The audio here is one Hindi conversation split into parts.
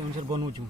से अनुसार बनाऊँ।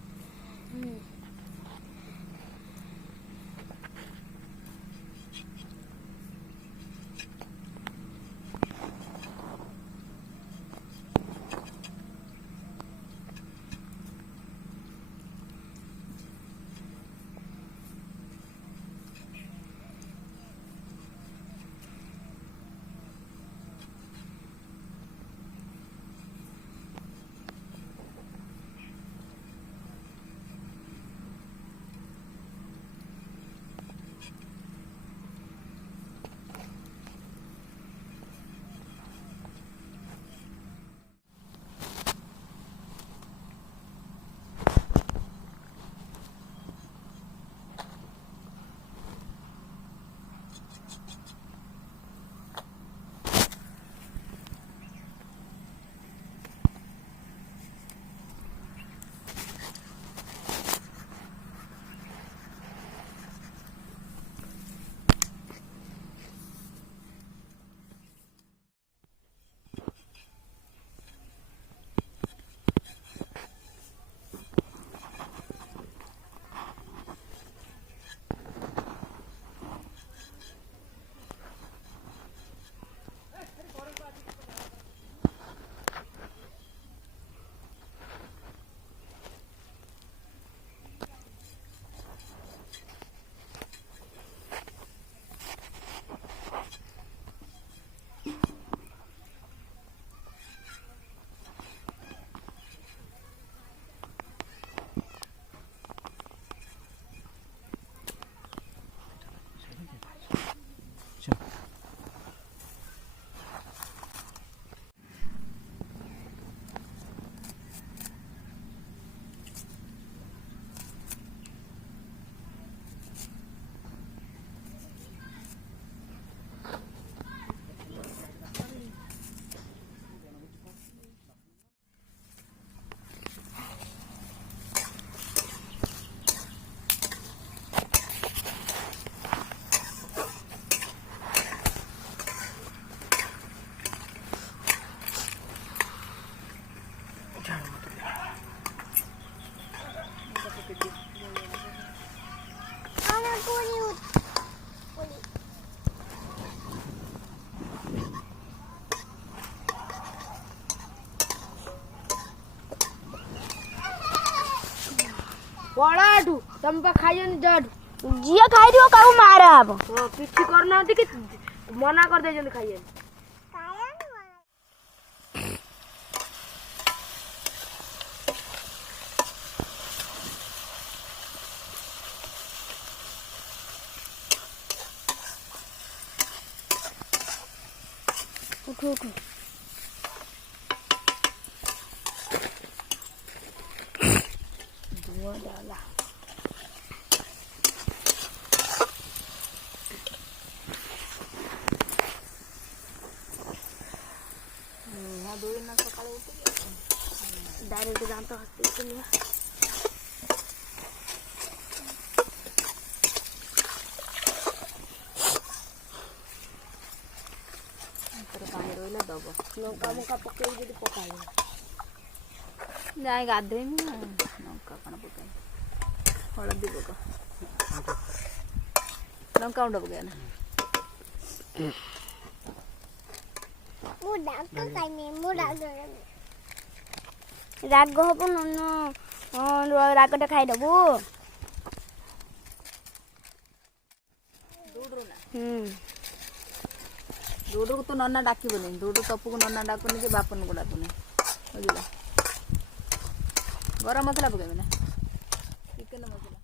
बड़ाठू तुम पा खाइयो नि जड जिया खाइ दियो काऊ मारे अब किछि करना कि मना कर दे जन खाइयो उठो उठो धुआं डाला डायरेक्ट जानता हस्ते के लिए पानी रोइला दबो लंका मुका पके जदी पकाई जाए गाधे में लंका कण पकाई हळदी पका लंका उंड पकाई ना मुडा का काई मुडा राग हबो न रागटा खाइ दबो दूडरू ना दूडरू को तो नन्ना डाकिबनी दूडरू तपु को नन्ना डाकुनी कि बापन को डाकुनी बुझला गरम मसला पकाइबे ना चिकन मसला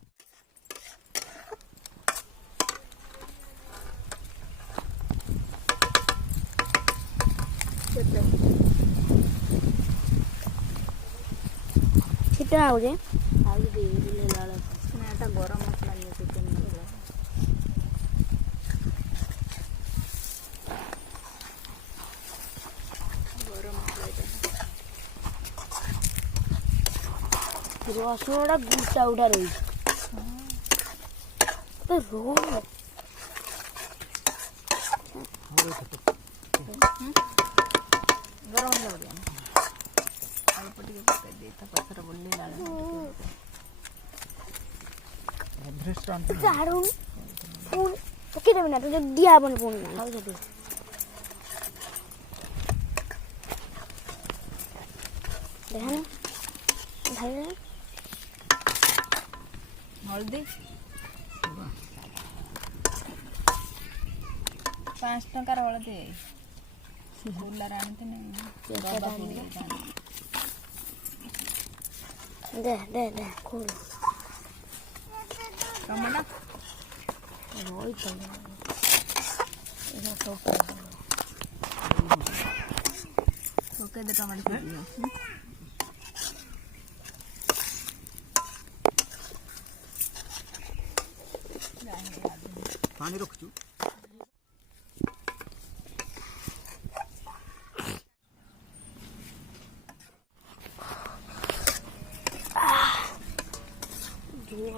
छिटा हो जे आउ दे ले लाल ना एटा गरम मसला नहीं चिकन मसला गरम मसला रसुणटा गुटा उठा रही तो रो गरम मसला ଅଳ୍ପ ଟିକେ ପକେଇ ଦେଇ ତା ପଛରେ ବୁଲିଲା ଝାଡୁ ପୁଣି ପକେଇଦେବି ନା ତୁ ଦିଆହବନି ପୁଣି ନା ଆଉ ଯଦି ଦେଖାନି ଭାଇ ହଳଦୀ 5 ଟଙ୍କାର ହଳଦୀ ବୁଲାର ଆଣିଥିଲି ଡବା ପୁରୀ ଦେ ଖୋଲ ଟମାଟୋ ପକେଇ ଦେ ଟମାଟୋ ସିଝିବ ପାଣି ରଖୁଛୁ ଜୋର